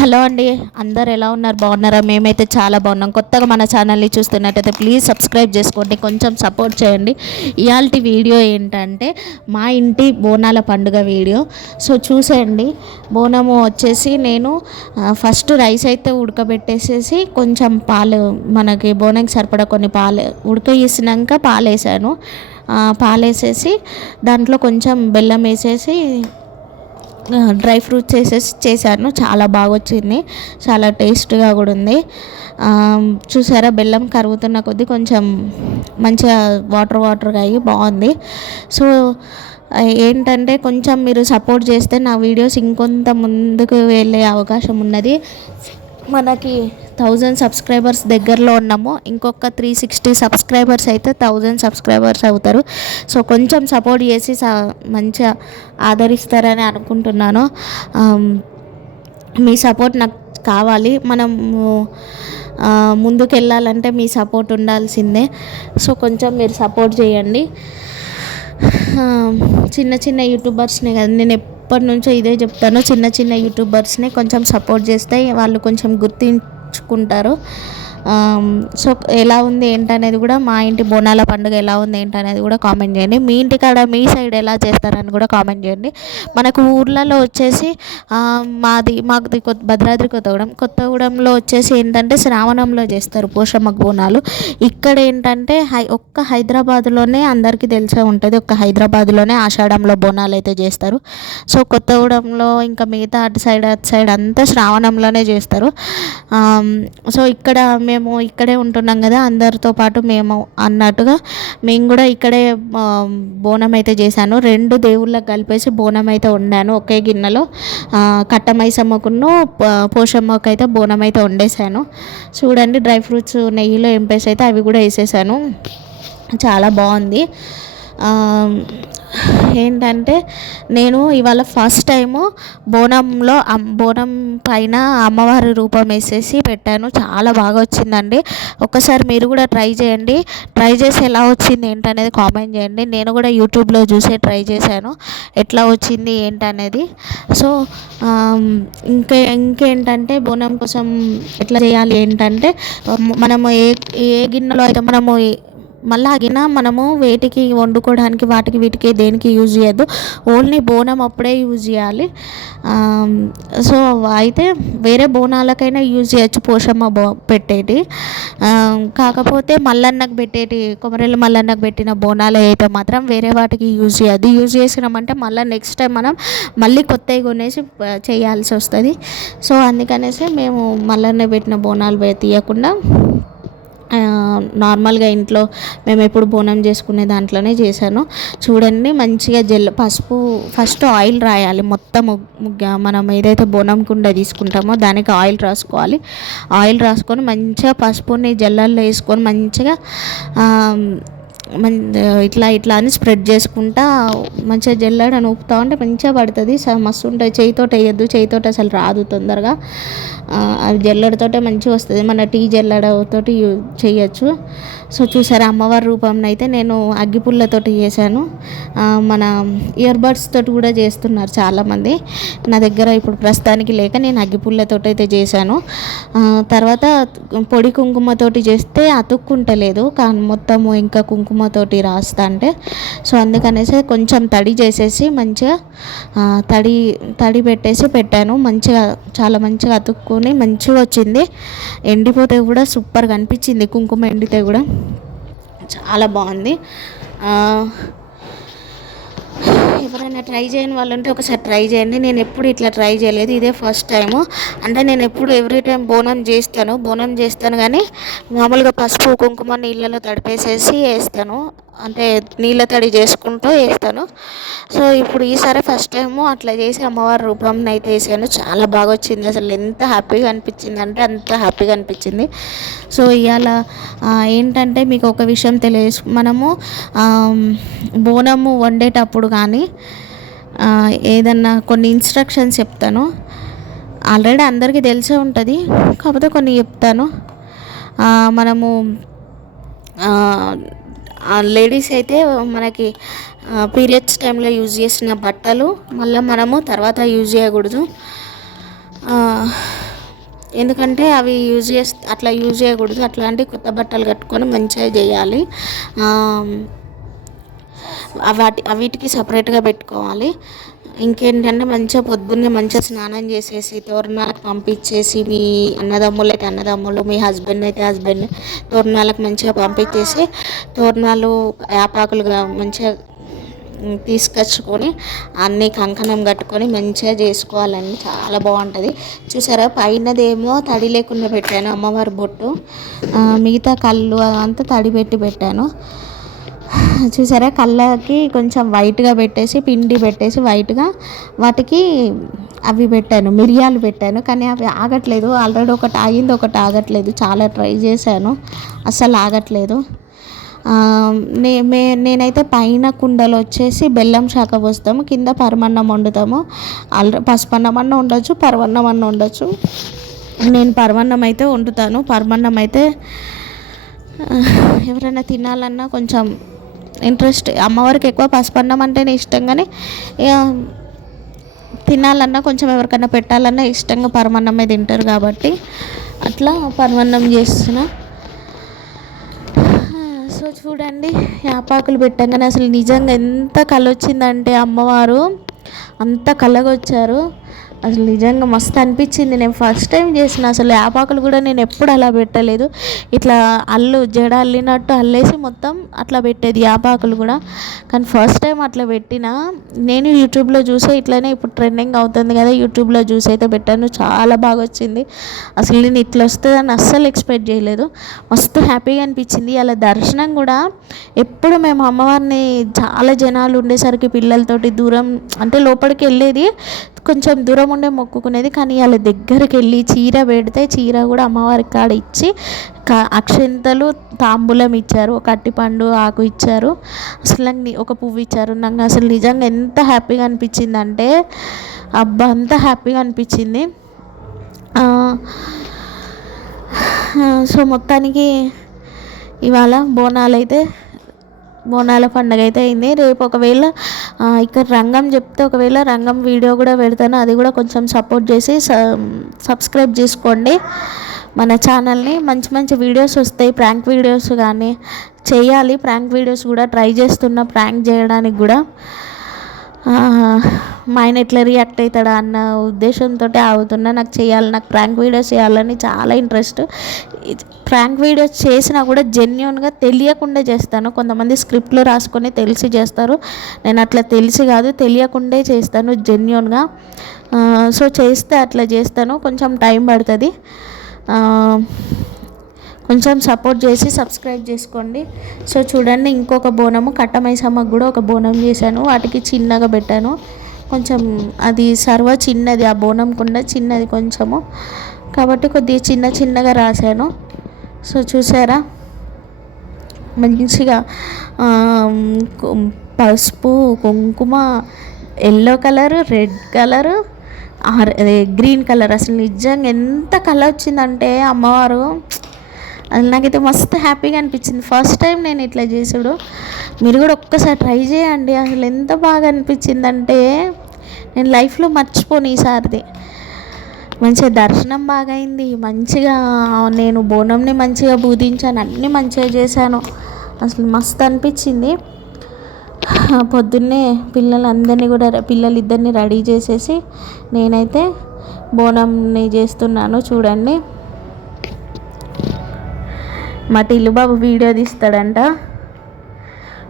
Hello అండి అందరు ఎలా ఉన్నారు? బాగున్నారా? మేమైతే చాలా బాగున్నాం. కొత్తగా మన ఛానల్ని చూస్తున్నట్టయితే ప్లీజ్ సబ్స్క్రైబ్ చేసుకోండి కొంచెం సపోర్ట్ చేయండి. ఇవాళ వీడియో ఏంటంటే మా ఇంటి బోనాల పండుగ వీడియో. సో చూసేయండి. బోనము వచ్చేసి నేను ఫస్ట్ రైస్ అయితే ఉడకబెట్టేసేసి కొంచెం పాలు మనకి బోనంకి సరిపడా కొన్ని పాలు ఉడకేసినాక పాలు వేసాను పాలేసేసి పాలు వేసేసి దాంట్లో కొంచెం బెల్లం వేసేసి డ్రై ఫ్రూట్స్ వేసేసి చేశాను. చాలా బాగా వచ్చింది చాలా టేస్ట్గా కూడా ఉంది. చూసారా బెల్లం కరుగుతున్న కొద్దీ కొంచెం మంచిగా వాటర్ వాటర్గా అయ్యి బాగుంది. సో ఏంటంటే కొంచెం మీరు సపోర్ట్ చేస్తే నా వీడియోస్ ఇంకొంత ముందుకు వెళ్ళే అవకాశం ఉన్నది. మనకి థౌజండ్ సబ్స్క్రైబర్స్ దగ్గరలో ఉన్నాము. ఇంకొక త్రీ సిక్స్టీ సబ్స్క్రైబర్స్ అయితే థౌజండ్ సబ్స్క్రైబర్స్ అవుతారు. సో కొంచెం సపోర్ట్ చేసి మంచిగా ఆదరిస్తారని అనుకుంటున్నాను. మీ సపోర్ట్ నాకు కావాలి. మనం ముందుకు వెళ్ళాలంటే మీ సపోర్ట్ ఉండాల్సిందే. సో కొంచెం మీరు సపోర్ట్ చేయండి. చిన్న చిన్న యూట్యూబర్స్ని కదా నేను ఎప్పటి నుంచో ఇదే చెప్తాను. చిన్న చిన్న యూట్యూబర్స్ని కొంచెం సపోర్ట్ చేస్తే వాళ్ళు కొంచెం గుర్తించుకుంటారు. సో ఎలా ఉంది ఏంటనేది కూడా మా ఇంటి బోనాల పండుగ ఎలా ఉంది ఏంటనేది కూడా కామెంట్ చేయండి. మీ ఇంటి కాడ మీ సైడ్ ఎలా చేస్తారని కూడా కామెంట్ చేయండి. మనకు ఊర్లలో వచ్చేసి మాది మాది కొత్త భద్రాద్రి కొత్తగూడెం. కొత్తగూడెంలో వచ్చేసి ఏంటంటే శ్రావణంలో చేస్తారు పోషమ్మ బోనాలు. ఇక్కడ ఏంటంటే హై ఒక్క హైదరాబాద్లోనే అందరికీ తెలిసే ఉంటుంది. ఒక్క హైదరాబాద్లోనే ఆషాఢంలో బోనాలు అయితే చేస్తారు. సో కొత్తగూడెంలో ఇంకా మిగతా అటు సైడ్ అటు సైడ్ అంతా శ్రావణంలోనే చేస్తారు. సో ఇక్కడ మేము ఇక్కడే ఉంటున్నాం కదా అందరితో పాటు మేము అన్నట్టుగా మేము కూడా ఇక్కడే బోనం అయితే చేశాను. రెండు దేవుళ్ళకి కలిపేసి బోనం అయితే వండాను. ఒకే గిన్నెలో కట్టమైసమ్మకును పోషమ్మకు అయితే బోనం అయితే వండేసాను చూడండి డ్రై ఫ్రూట్స్ నెయ్యిలో ఎంపేసి అయితే అవి కూడా వేసేసాను. చాలా బాగుంది. ఏంటంటే నేను ఇవాళ ఫస్ట్ టైము బోనంలో బోనం పైన అమ్మవారి రూపం వేసేసి పెట్టాను. చాలా బాగా వచ్చిందండి. ఒకసారి మీరు కూడా ట్రై చేయండి. ట్రై చేసి ఎలా వచ్చింది ఏంటనేది కామెంట్ చేయండి. నేను కూడా యూట్యూబ్లో చూసే ట్రై చేశాను. ఎట్లా వచ్చింది ఏంటనేది. సో ఇంకా ఇంకేంటంటే బోనం కోసం ఎట్లా చేయాలి ఏంటంటే మనము ఏ ఏ గిన్నెలో అయితే మనము ఏ- మళ్ళీ అగినా మనము వేటికి వండుకోవడానికి వాటికి వీటికి దేనికి యూజ్ చేయొద్దు. ఓన్లీ బోనం అప్పుడే యూజ్ చేయాలి. సో అయితే వేరే బోనాలకైనా యూజ్ చేయొచ్చు పోషమ్మ బో పెట్టేటి. కాకపోతే మల్లన్నకు పెట్టేటి కొమరెల్లి మల్లన్నకు పెట్టిన బోనాలు అయితే మాత్రం వేరే వాటికి యూజ్ చేయద్దు. యూజ్ చేసినామంటే మళ్ళీ నెక్స్ట్ టైం మనం మళ్ళీ కొత్తవి కొనేసి చేయాల్సి వస్తుంది. సో అందుకనేసి మేము మల్లన్న పెట్టిన బోనాలు తీయకుండా నార్మల్గా ఇంట్లో మేము ఎప్పుడు బోనం చేసుకునే దాంట్లోనే చేశాను. చూడండి మంచిగా జెల్ పసుపు ఫస్ట్ ఆయిల్ రాయాలి. మొత్తం ముగ్గా మనం ఏదైతే బోనం కుండ తీసుకుంటామో దానికి ఆయిల్ రాసుకోవాలి. ఆయిల్ రాసుకొని మంచిగా పసుపుని జల్లల్లో వేసుకొని మంచిగా ఇట్లా ఇట్లా అని స్ప్రెడ్ చేసుకుంటా మంచిగా జల్లడని ఊపుతా ఉంటే మంచిగా పడుతుంది. మస్తు ఉంటుంది చేయితోట వేయద్దు. చేయితోట అసలు రాదు తొందరగా. అది జల్లడతోటే మంచిగా వస్తుంది. మన టీ జల్లడతోటి చేయొచ్చు. సో చూసారా అమ్మవారి రూపంలో అయితే నేను అగ్గిపుల్లతోటి చేశాను. మన ఇయర్ బడ్స్ తోటి కూడా చేస్తున్నారు చాలామంది. నా దగ్గర ఇప్పుడు ప్రస్తుతానికి లేక నేను అగ్గిపుల్లతోటి అయితే చేశాను. తర్వాత పొడి కుంకుమతోటి చేస్తే అతుక్కుంటలేదు. కానీ మొత్తము ఇంకా కుంకుమ తోటి రాస్తా అంటే సో అందుకనేసి కొంచెం తడి చేసేసి మంచిగా తడి తడి పెట్టేసి పెట్టాను. మంచిగా చాలా మంచిగా అతుక్కుని మంచిగా వచ్చింది. ఎండిపోతే కూడా సూపర్గా అనిపించింది. కుంకుమ ఎండితే కూడా చాలా బాగుంది. ఎవరైనా ట్రై చేయని వాళ్ళు ఉంటే ఒకసారి ట్రై చేయండి. నేను ఎప్పుడు ఇట్లా ట్రై చేయలేదు. ఇదే ఫస్ట్ టైము. అంటే నేను ఎప్పుడు ఎవ్రీ టైం బోనం చేస్తాను. బోనం చేస్తాను కానీ మామూలుగా పసుపు కుంకుమ నీళ్ళలో తడిపేసేసి వేస్తాను. అంటే నీళ్ళ తడి చేసుకుంటూ వేస్తాను. సో ఇప్పుడు ఈసారి ఫస్ట్ టైము అట్లా చేసి అమ్మవారి రూపంని అయితే వేసాను. చాలా బాగా వచ్చింది అసలు ఎంత హ్యాపీగా అనిపించింది అంటే అంత హ్యాపీగా అనిపించింది. సో ఇవాళ ఏంటంటే మీకు ఒక విషయం తెలియజేసు మనము బోనము వండేటప్పుడు కానీ ఏదన్నా కొన్ని ఇన్స్ట్రక్షన్స్ చెప్తాను. ఆల్రెడీ అందరికీ తెలిసే ఉంటుంది. కాకపోతే కొన్ని చెప్తాను. మనము లేడీస్ అయితే మనకి పీరియడ్స్ టైంలో యూజ్ చేసిన బట్టలు మళ్ళీ మనము తర్వాత యూజ్ చేయకూడదు. ఎందుకంటే అవి యూజ్ చేస్తే అట్లా యూజ్ చేయకూడదు. అట్లాంటి కొత్త బట్టలు కట్టుకొని మంచిగా చేయాలి. వాటి వీటికి సపరేట్గా పెట్టుకోవాలి. ఇంకేంటంటే మంచిగా పొద్దున్నే మంచిగా స్నానం చేసేసి తోరణాలకు పంపించేసి మీ అన్నదమ్ములు అయితే అన్నదమ్ములు మీ హస్బెండ్ అయితే హస్బెండ్ తోరణాలకు మంచిగా పంపించేసి తోరణాలు యాపాకులుగా మంచిగా తీసుకొచ్చుకొని అన్నీ కంకణం కట్టుకొని మంచిగా చేసుకోవాలండి. చాలా బాగుంటుంది. చూసారా? పైనదేమో తడి లేకుండా పెట్టాను అమ్మవారి బొట్టు. మిగతా కళ్ళు అంతా తడి పెట్టి పెట్టాను. చూసారా? కళ్ళకి కొంచెం వైట్గా పెట్టేసి పిండి పెట్టేసి వైట్గా వాటికి అవి పెట్టాను మిరియాలు పెట్టాను. కానీ అవి ఆగట్లేదు. ఆల్రెడీ ఒకటి ఆగింది ఒకటి ఆగట్లేదు. చాలా ట్రై చేశాను. అస్సలు ఆగట్లేదు. నే మే నేనైతే పైన కుండలు వచ్చేసి బెల్లం శాఖ పోస్తాము కింద పరమన్నం వండుతాము. ఆల్రెడీ పసుపన్నం అన్న ఉండొచ్చు పరవన్నం అన్న ఉండొచ్చు నేను పరమన్నం అయితే వండుతాను. పరమన్నం అయితే ఎవరైనా తినాలన్నా కొంచెం ఇంట్రెస్ట్. అమ్మవారికి ఎక్కువ పసుపన్నం అంటేనే ఇష్టం కానీ ఇక తినాలన్నా కొంచెం ఎవరికైనా పెట్టాలన్నా ఇష్టంగా పరమన్నమే తింటారు కాబట్టి అట్లా పరమన్నం చేస్తున్నా. సో చూడండి యాపాకులు పెట్టంగానే అసలు నిజంగా ఎంత కళ వచ్చిందంటే అమ్మవారు. అంత కళగా వచ్చారు అసలు నిజంగా మస్తు అనిపించింది. నేను ఫస్ట్ టైం చేసిన అసలు యాపాకులు కూడా నేను ఎప్పుడు అలా పెట్టలేదు. ఇట్లా అల్లు జడ అల్లినట్టు అల్లేసి మొత్తం అట్లా పెట్టేది యాపాకులు కూడా. కానీ ఫస్ట్ టైం అట్లా పెట్టిన నేను యూట్యూబ్లో చూసే ఇట్లనే ఇప్పుడు ట్రెండింగ్ అవుతుంది కదా యూట్యూబ్లో చూసి అయితే పెట్టాను. చాలా బాగా వచ్చింది. అసలు నేను ఇట్లా వస్తుందని అస్సలు ఎక్స్పెక్ట్ చేయలేదు. మస్తు హ్యాపీగా అనిపించింది. అలా దర్శనం కూడా ఎప్పుడు మేము అమ్మవారిని చాలా జనాలు ఉండేసరికి పిల్లలతోటి దూరం అంటే లోపలికి వెళ్ళేది కొంచెం దూరం ఉండే మొక్కుకునేది కానీ వాళ్ళ దగ్గరికి వెళ్ళి చీర పెడితే చీర కూడా అమ్మవారికి కాడ ఇచ్చి అక్షంతలు తాంబూలం ఇచ్చారు ఒక అట్టిపండు ఆకు ఇచ్చారు. అసలు నాకు ఒక పువ్వు ఇచ్చారు. నాకు అసలు నిజంగా ఎంత హ్యాపీగా అనిపించిందంటే అబ్బా అంత హ్యాపీగా అనిపించింది. సో మొత్తానికి ఇవాళ బోనాలు అయితే బోనాల పండగ అయితే అయింది. రేపు ఒకవేళ ఇక్కడ రంగం చెప్తే ఒకవేళ రంగం వీడియో కూడా పెడతాను. అది కూడా కొంచెం సపోర్ట్ చేసి సబ్స్క్రైబ్ చేసుకోండి. మన ఛానల్ని మంచి మంచి వీడియోస్ వస్తాయి. ప్రాంక్ వీడియోస్ కానీ చేయాలి. ప్రాంక్ వీడియోస్ కూడా ట్రై చేస్తున్న ప్రాంక్ చేయడానికి కూడా. మా ఆయన ఎట్లా రియాక్ట్ అవుతాడా అన్న ఉద్దేశంతో ఆగుతున్నా. నాకు చేయాలి నాకు ప్రాంక్ వీడియోస్ చేయాలని చాలా ఇంట్రెస్ట్ ప్రాంక్ వీడియోస్ చేసినా కూడా జెన్యున్గా తెలియకుండా చేస్తాను. కొంతమంది స్క్రిప్ట్లో రాసుకొని తెలిసి చేస్తారు. నేను అట్లా తెలిసి కాదు తెలియకుండే చేస్తాను జెన్యున్గా సో చేస్తే అట్లా చేస్తాను. కొంచెం టైం పడుతుంది. కొంచెం సపోర్ట్ చేసి సబ్స్క్రైబ్ చేసుకోండి. సో చూడండి ఇంకొక బోనము కట్టమైసమ్మకు కూడా ఒక బోనం చేశాను. వాటికి చిన్నగా పెట్టాను. కొంచెం అది సర్వ చిన్నది ఆ బోనం కుండా చిన్నది కొంచెము. కాబట్టి కొద్దిగా చిన్న చిన్నగా రాశాను. సో చూసారా? మంచిగా పసుపు కుంకుమ ఎల్లో కలర్ రెడ్ కలరు అదే గ్రీన్ కలర్. అసలు నిజంగా ఎంత కలర్ వచ్చిందంటే అమ్మవారు. నాకైతే మస్తు హ్యాపీగా అనిపించింది. ఫస్ట్ టైం నేను ఇట్లా చేసుడు మీరు కూడా ఒక్కసారి ట్రై చేయండి. అసలు ఎంత బాగా అనిపించిందంటే నేను లైఫ్లో మర్చిపోను ఈసారిది. మంచిగా దర్శనం బాగా అయింది మంచిగా నేను బోనంని మంచిగా బూదించాను అన్నీ మంచిగా చేశాను. అసలు మస్తు అనిపించింది. పొద్దున్నే పిల్లలందరినీ కూడా పిల్లలు ఇద్దరిని రెడీ చేసేసి నేనైతే బోనంని చేస్తున్నాను. చూడండి. మా టిల్లు బాబు వీడియో తీస్తాడంట.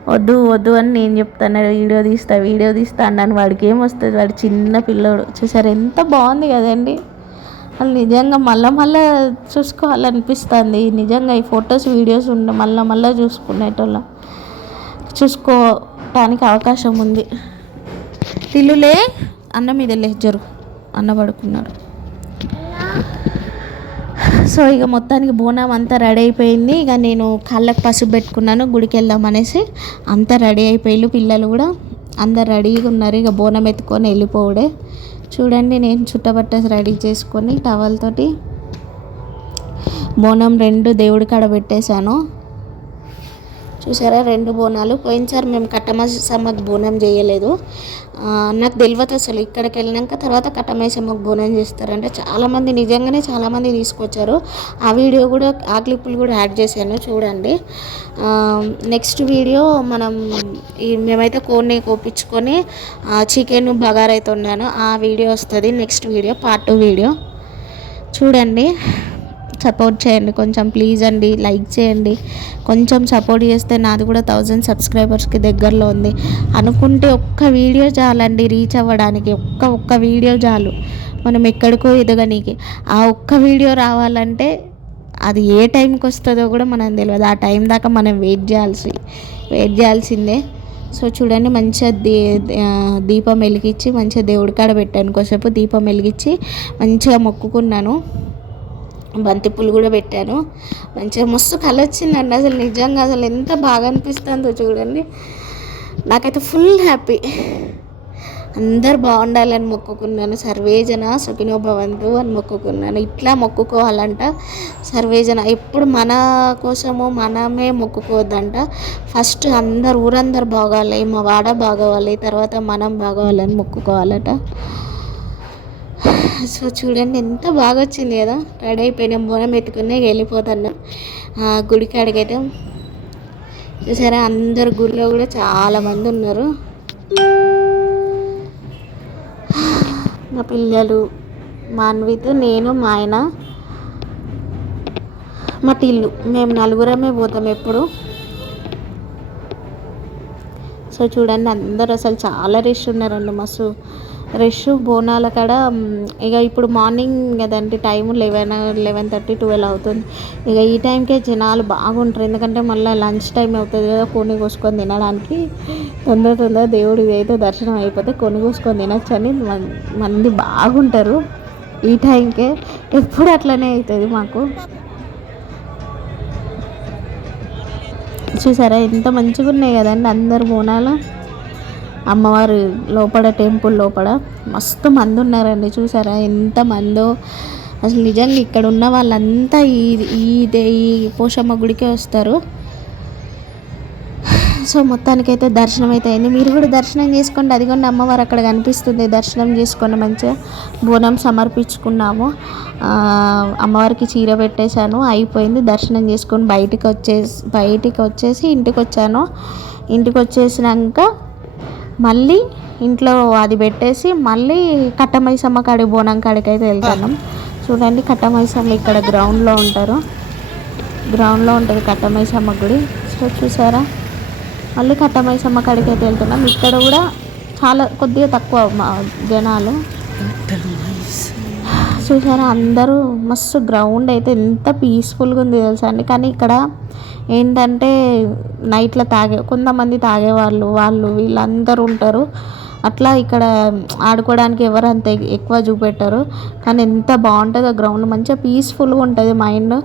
వద్దు వద్దు అని నేను చెప్తాను వీడియో తీస్తా వీడియో తీస్తా అన్నాను. వాడికి ఏమొస్తుంది? వాడు చిన్న పిల్లోడు. చూసారు ఎంత బాగుంది కదండి. అది నిజంగా మళ్ళా మళ్ళా చూసుకోవాలనిపిస్తుంది. నిజంగా ఈ ఫొటోస్ వీడియోస్ ఉండ మళ్ళా మళ్ళా చూసుకునేటోళ్ళ. చూసుకోవటానికి అవకాశం ఉంది. తిల్లులే అన్న మీద లేచరు. అన్న పడుకున్నాడు సో ఇక మొత్తానికి బోనం అంతా రెడీ అయిపోయింది. ఇక నేను కాళ్ళకు పసుపు పెట్టుకున్నాను గుడికి వెళ్దాం అనేసి. అంతా రెడీ అయిపోయి పిల్లలు కూడా. అందరు రెడీగా ఉన్నారు ఇక బోనం ఎత్తుకొని వెళ్ళిపోవడే. చూడండి నేను చుట్టబట్ట రెడీ చేసుకొని టవల్ తోటి బోనం రెండు దేవుడి కాడ పెట్టేశాను. చూసారా? రెండు బోనాలు. పోయినసారి మేము కట్టమైసమ్మకు బోనం చేయలేదు. నాకు తెలియదు అసలు. ఇక్కడికి వెళ్ళినాక తర్వాత కట్టమైసమ్మకు బోనం చేస్తారంటే. చాలామంది నిజంగానే చాలామంది తీసుకొచ్చారు. ఆ వీడియో కూడా ఆ క్లిప్పులు కూడా యాడ్ చేశాను. చూడండి. నెక్స్ట్ వీడియో మనం ఈ మేమైతే కోడిని కోపించుకొని చికెన్ బగారైతే అయితే ఉన్నాను ఆ వీడియో వస్తుంది. Next video part two video. చూడండి. సపోర్ట్ చేయండి. కొంచెం ప్లీజ్ అండి లైక్ చేయండి. కొంచెం సపోర్ట్ చేస్తే నాది కూడా థౌజండ్ సబ్స్క్రైబర్స్కి దగ్గరలో ఉంది. అనుకుంటే ఒక్క వీడియో చాలండి రీచ్ అవ్వడానికి. ఒక్క ఒక్క వీడియో చాలు. మనం ఎక్కడికో ఎదగనీకి. ఆ ఒక్క వీడియో రావాలంటే అది ఏ టైంకి వస్తుందో కూడా మనం తెలియదు ఆ టైం దాకా మనం వెయిట్ చేయాల్సి వెయిట్ చేయాల్సిందే. సో చూడండి మంచిగా దీ దీపం వెలిగించి మంచిగా దేవుడి కాడ పెట్టాను. కొద్దిసేపు దీపం వెలిగించి మంచిగా మొక్కుకున్నాను. బంతిపూలు కూడా పెట్టాను మంచిగా మస్తు కళ వచ్చిందండి అసలు నిజంగా అసలు ఎంత బాగా అనిపిస్తుందో చూడండి. నాకైతే ఫుల్ హ్యాపీ అందరు బాగుండాలని మొక్కుకున్నాను. సర్వేజన సుఖినో భవంతు అని మొక్కుకున్నాను. ఇట్లా మొక్కుకోవాలంట. సర్వేజన ఎప్పుడు మన కోసము మనమే మొక్కుకోవద్దంట. ఫస్ట్ అందరు ఊరందరు బాగోవాలి. మా వాడ బాగోవాలి. తర్వాత మనం బాగోవాలని మొక్కుకోవాలట. సో చూడండి ఎంత బాగా వచ్చింది కదా. రెడీ అయిపోయినాం బోనం ఎత్తుకునే వెళ్ళిపోతున్నాం. గుడి కాడికైతే చూసారా అందరు గుడిలో కూడా చాలా మంది ఉన్నారు. మా పిల్లలు మా అన్విత్ నేను మా ఆయన మా టిల్లు. మేము నలుగురమే పోతాం ఎప్పుడు. సో చూడండి అందరు అసలు చాలా రిష్ ఉన్నారండి మస్తు. రష్ బోనాల కాడ ఇక ఇప్పుడు మార్నింగ్ కదండి time eleven eleven thirty twelve అవుతుంది. ఇక ఈ టైంకే జనాలు బాగుంటారు. ఎందుకంటే మళ్ళీ లంచ్ టైం అవుతుంది కదా కొని కోసుకొని తినడానికి. తొందర తొందర దేవుడి అయితే దర్శనం అయిపోతే కొని కోసుకొని తినచ్చు అని మంది బాగుంటారు ఈ టైంకే. ఎప్పుడు అట్లనే అవుతుంది మాకు. చూసారా ఎంత మంచిగా ఉన్నాయి కదండి అందరు బోనాలు. అమ్మవారు లోపల టెంపుల్ లోపల మస్తు మంది ఉన్నారండి చూసారా? ఎంత మందో. అసలు నిజంగా ఇక్కడ ఉన్న వాళ్ళంతా ఈ ఇదే ఈ పోషమ్మ గుడికే వస్తారు. సో మొత్తానికైతే దర్శనం అయితే అయింది. మీరు కూడా దర్శనం చేసుకోండి. అదిగోండి అమ్మవారు అక్కడ కనిపిస్తుంది. దర్శనం చేసుకొని మంచిగా బోనం సమర్పించుకున్నాము. అమ్మవారికి చీర పెట్టేశాను. అయిపోయింది. దర్శనం చేసుకొని బయటికి వచ్చేసి బయటికి వచ్చేసి ఇంటికి వచ్చాను. ఇంటికి వచ్చేసినాక మళ్ళీ ఇంట్లో అది పెట్టేసి మళ్ళీ కట్టమైసమ్మ కాడి బోనం కాడికి అయితే వెళ్తాను. చూడండి కట్టమైసమ్మ ఇక్కడ గ్రౌండ్లో ఉంటారు. గ్రౌండ్లో ఉంటుంది కట్టమైసమ్మ గుడి. సో చూసారా? మళ్ళీ కట్టమైసమ్మ కాడికి అయితే వెళ్తున్నాం. ఇక్కడ కూడా చాలా కొద్దిగా తక్కువ మా జనాలు. చూసారా? అందరూ మస్తు గ్రౌండ్ అయితే ఎంత పీస్ఫుల్గా ఉంది తెలుసా అండి. కానీ ఇక్కడ ఏంటంటే నైట్లో తాగే కొంతమంది తాగేవాళ్ళు వాళ్ళు వీళ్ళందరూ ఉంటారు. అట్లా ఇక్కడ ఆడుకోవడానికి ఎవరు అంత ఎక్కువ చూపెట్టారు. కానీ ఎంత బాగుంటుందో గ్రౌండ్ మంచిగా పీస్ఫుల్గా ఉంటుంది మైండ్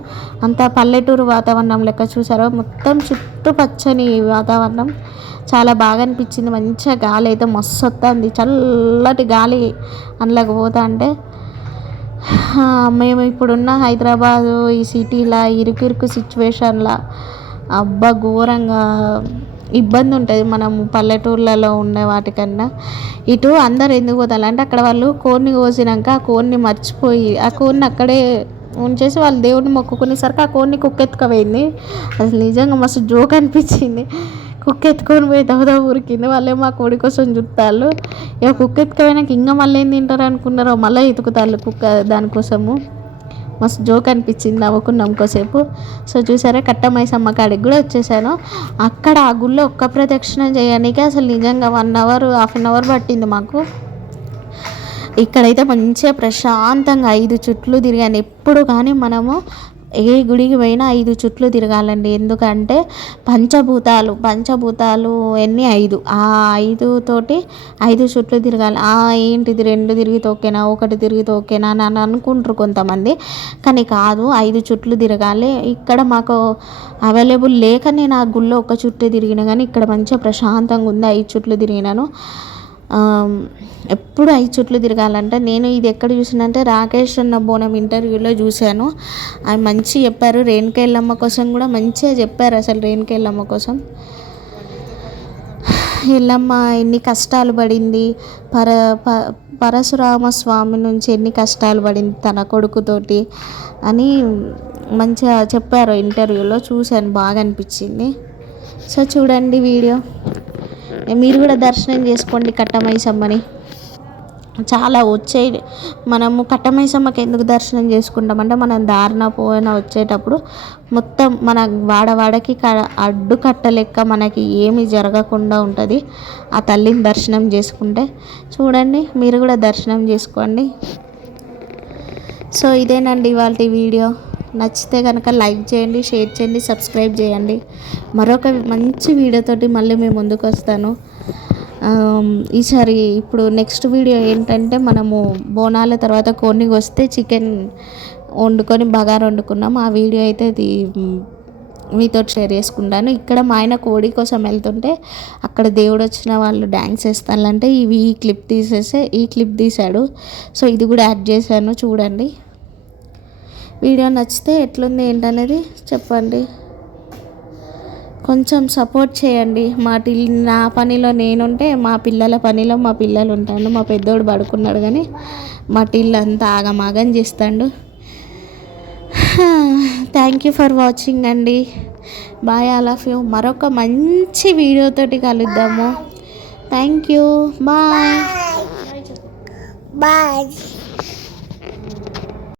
అంత పల్లెటూరు వాతావరణం లెక్క చూసారో మొత్తం చుట్టూ పచ్చని వాతావరణం. చాలా బాగా అనిపించింది. మంచిగా గాలి అయితే మస్తు వస్తుంది చల్లటి గాలి అందులోకి పోతా అంటే మేము ఇప్పుడున్న హైదరాబాదు ఈ సిటీలా ఇరుకు ఇరుకు సిచ్యువేషన్లా. అబ్బా ఘోరంగా ఇబ్బంది ఉంటుంది మనం పల్లెటూర్లలో ఉండే వాటికన్నా. ఇటు అందరు ఎందుకు పోతారు? అంటే అక్కడ వాళ్ళు కోడిని కోసినాక ఆ కోడిని మర్చిపోయి ఆ కోడిని అక్కడే ఉంచేసి వాళ్ళు దేవుడిని మొక్కుకునేసరికి ఆ కోడిని కుక్కెత్తుకపోయింది. అసలు నిజంగా మస్తు జోక్ అనిపించింది. కుక్క ఎత్తుకొని పోయి దవదా ఊరికింది వాళ్ళే మా కోడి కోసం చుట్టాలు ఇక కుక్క ఎత్తుకపోయినాక ఇంకా మళ్ళీ ఏం తింటారు అనుకున్నారో మళ్ళీ ఎతుకుతారు కుక్క దానికోసము మస్తు జోక్ అనిపించింది నవ్వుకున్నాం కోసేపు సో చూసారా కట్టమైసమ్మ కాడికి కూడా వచ్చేసాను. అక్కడ ఆ గుళ్ళో ఒక్క ప్రదక్షిణ చేయడానికి అసలు నిజంగా one hour half an hour పట్టింది మాకు. ఇక్కడైతే మంచిగా ప్రశాంతంగా ఐదు చుట్లు తిరిగాను. ఎప్పుడు కానీ మనము ఏ గుడికి పోయినా ఐదు చుట్లు తిరగాలండి. ఎందుకంటే పంచభూతాలు పంచభూతాలు ఎన్ని? ఐదు. ఆ ఐదు తోటి ఐదు చుట్లు తిరగాలి. ఆ ఏంటిది? రెండు తిరిగితే ఓకేనా ఒకటి తిరిగితే ఓకేనా అని అనుకుంటారు కొంతమంది. కానీ కాదు ఐదు చుట్లు తిరగాలి. ఇక్కడ మాకు అవైలబుల్ లేక నేను ఆ గుళ్ళో ఒక చుట్టు తిరిగిన కానీ ఇక్కడ మంచిగా ప్రశాంతంగా ఉంది? ఐదు చుట్లు తిరిగినాను. ఎప్పుడు ఐదు చుట్లు తిరగాలంటే నేను ఇది ఎక్కడ చూసానంటే రాకేష్ అన్న బోనం ఇంటర్వ్యూలో చూశాను. ఆయన మంచి చెప్పారు. రేణుక ఎల్లమ్మ కోసం కూడా మంచిగా చెప్పారు అసలు రేణుక కోసం. ఎల్లమ్మ ఎన్ని కష్టాలు పడింది. పర ప పరశురామ స్వామి నుంచి ఎన్ని కష్టాలు పడింది తన కొడుకుతోటి అని మంచిగా చెప్పారు ఇంటర్వ్యూలో. చూశాను బాగా అనిపించింది. సో చూడండి వీడియో. మీరు కూడా దర్శనం చేసుకోండి కట్టమైసమ్మని. చాలా వచ్చే మనము కట్టమైసమ్మకి ఎందుకు దర్శనం చేసుకుంటామంటే మనం దారిన పోయిన వచ్చేటప్పుడు మొత్తం మన వాడవాడకి క అడ్డు కట్టలెక్క మనకి ఏమి జరగకుండా ఉంటుంది. ఆ తల్లిని దర్శనం చేసుకుంటే చూడండి మీరు కూడా దర్శనం చేసుకోండి. సో ఇదేనండి ఇవాళ వీడియో. నచ్చితే కనుక లైక్ చేయండి షేర్ చేయండి సబ్స్క్రైబ్ చేయండి. మరొక మంచి వీడియోతోటి మళ్ళీ మేము ముందుకు వస్తాను. ఈసారి ఇప్పుడు నెక్స్ట్ వీడియో ఏంటంటే మనము బోనాల తర్వాత కొన్ని వస్తే చికెన్ వండుకొని బగారు వండుకున్నాం. ఆ వీడియో అయితే ఇది మీతో షేర్ చేసుకుంటాను. ఇక్కడ మా ఆయన కోడి కోసం వెళ్తుంటే అక్కడ దేవుడు వచ్చిన వాళ్ళు డ్యాన్స్ వేస్తానంటే ఇవి ఈ క్లిప్ తీసేస్తే ఈ క్లిప్ తీశాడు. సో ఇది కూడా యాడ్ చేశాను చూడండి. వీడియో నచ్చితే ఎట్లుంది ఏంటనేది చెప్పండి. కొంచెం సపోర్ట్ చేయండి. మా నా పనిలో నేనుంటే మా పిల్లల పనిలో మా పిల్లలు ఉంటాను మా పెద్దోడు పడుకున్నాడు కానీ మా టిల్లు అంతా ఆగమాగం చేస్తాడు. థ్యాంక్ యూ ఫర్ వాచింగ్ అండి. బాయ్ ఆల్ ఆఫ్ యూ మరొక మంచి వీడియోతోటి కలుద్దాము. Thank you bye bye